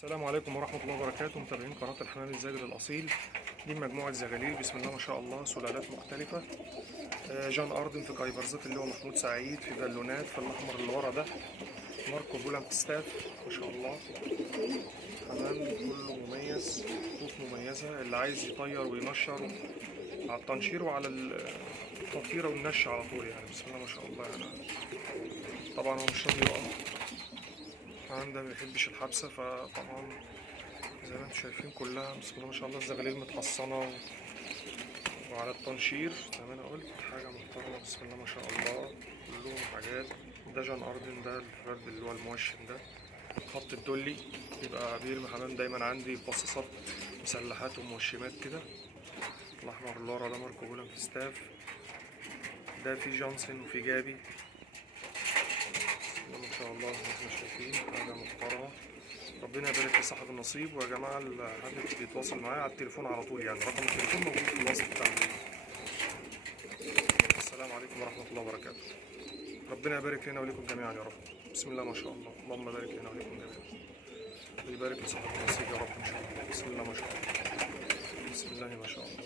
السلام عليكم ورحمة الله وبركاته. متابعين قناة الحمام الزاجل الأصيل. دي مجموعة زغاليل بسم الله ما شاء الله، سلالات مختلفة. جان أردن في كايفرزات اللي هو محمود سعيد، في بالونات في الأحمر اللي ورا ده ماركو بولانك ستاف ما شاء الله. حمام كله مميز، خطوط مميزة. اللي عايز يطير وينشر على التنشير وعلى التطيرة والنش على طول يعني بسم الله ما شاء الله يعني. طبعا هو مش راضي يقف، الحمام ده مبيحبش الحبسة، فطبعا زي ما انتم شايفين كلها بسم الله ما شاء الله الزغاليل متحصنة وعلى التنشير زي ما انا قلت حاجة محترمة بسم الله ما شاء الله. كلهم حاجات. ده جان أردن، ده الفرد اللي هو الموشم ده خط الدولي، يبقى بيرمي حمام دايما عندي بصاصات مسلحات وموشمات كده. الأحمر اللي ورا ده ماركو بولانك ستاف، ده في جونسون وفي جابي بسم الله ما شاء الله زي ما احنا شايفين حاجة محترمة. ربنا يبارك في صاحب النصيب. ويا جماعة اللي حابب يتواصل معايا على التليفون على طول، يعني رقم التليفون موجود في الوصف بتاع الفيديو. السلام عليكم ورحمة الله وبركاته. ربنا يبارك لنا ولكم جميعا يا رب. بسم الله ما شاء الله، اللهم بارك لنا ولكم جميعا. ويبارك لصاحب النصيب يا رب ان شاء الله. بسم الله ما شاء الله، بسم الله ما شاء الله.